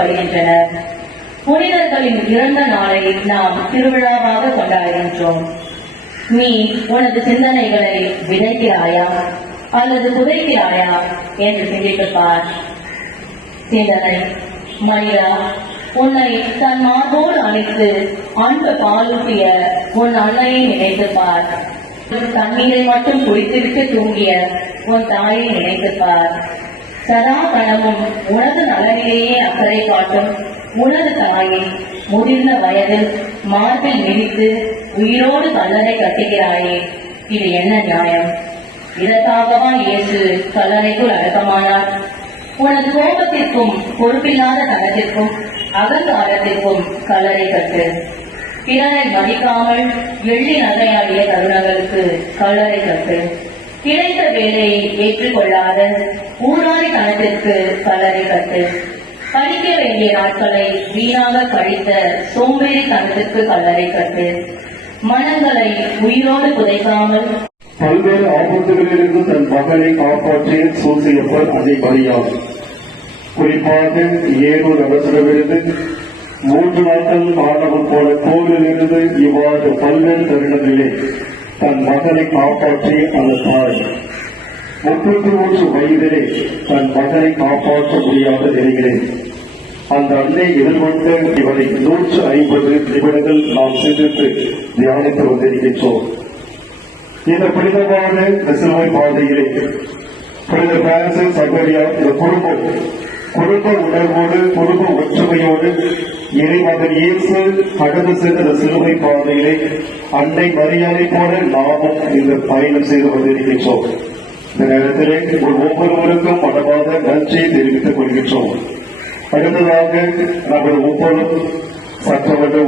கொண்டாடப்படுகின்றனர். புனிதர்களின் இறந்த நாளை நாம் திருவிழாவாக கொண்டாடுகின்றோம். நீ உனது சிந்தனைகளை விதைக்கிறாயா அல்லது புதைக்கிறாயா என்று சிந்தித்துப் பார். சிந்தனை: மனிதா, உன்னை தன் மார்போடு அணைத்து அன்பு பாலூட்டிய உன் அன்னையை நினைத்துப் பார். தண்ணீரை மட்டும் குடித்துவிட்டு தூங்கிய உன் தாயை நினைத்துப் பார். சதா கணமும் உனது நலனிலேயே அக்கறை காட்டும் உனது தாயை முதிர்ந்த வயதில் மார்பில் மிதித்து உயிரோடு கல்லறை கட்டுகிறாயே, இது என்ன நியாயம்? இதற்காகவா இயேசு கல்லறைக்குள் அடக்கமானார்? உனது கோபத்திற்கும் பொறுப்பில்லாத தனத்திற்கும் அகங்காரத்திற்கும் கல்லறை கட்டு. பிறரை மதிக்காமல் எள்ளி நகையாடிய தருணங்களுக்கு கல்லறை கட்டு. கிடைத்த வேலையை ஏற்றுக்கொள்ளாத ஊராரி தனத்திற்கு கல்லறை கட்டு. படிக்க வேண்டிய நாட்களை வீணாக கழித்த சோம்பேறி தனத்திற்கு கல்லறை கட்டு. மனங்களை உயிரோடு புதைக்காமல் பல்வேறு ஆபத்துகளிலிருந்து தன் மகனை காப்பாற்றிய சூசியப்பர் அன்னை மரியாள். குறிப்பாக ஏரூர் அரசிடமிருந்து 3 நாட்கள் காணாமல் போன போரிலிருந்து இவ்வாறு பல்வேறு தருணங்களிலே தன் மகனை காப்பாற்றிய அந்த தாய் 33 வயதிலே தன் மகனை காப்பாற்ற முடியாத நிலையிலே அந்த அன்னை எதிர்கொண்ட இவரை 150 நிமிடங்கள் நாம் சிந்தித்து தியானித்து வந்திருக்கின்றோம். இந்த புனிதமான சிலுவை பாதையிலே புனித பிரான்சிஸ் சவேரியார் இந்த குடும்ப உணர்வோடு குடும்ப ஒற்றுமையோடு இறைமகன் இயேசு கடந்து சென்ற சிலுவை பாதையிலே அன்னை மரியாதை போல நாமும் இந்த பயணம் செய்து கொண்டிருக்கின்றோம். இந்த நேரத்திலே ஒவ்வொருவருக்கும் மனமார்ந்த நன்றியை தெரிவித்துக் கொள்கின்றோம். அடுத்ததாக நாங்கள் ஒவ்வொரு சட்டமன்ற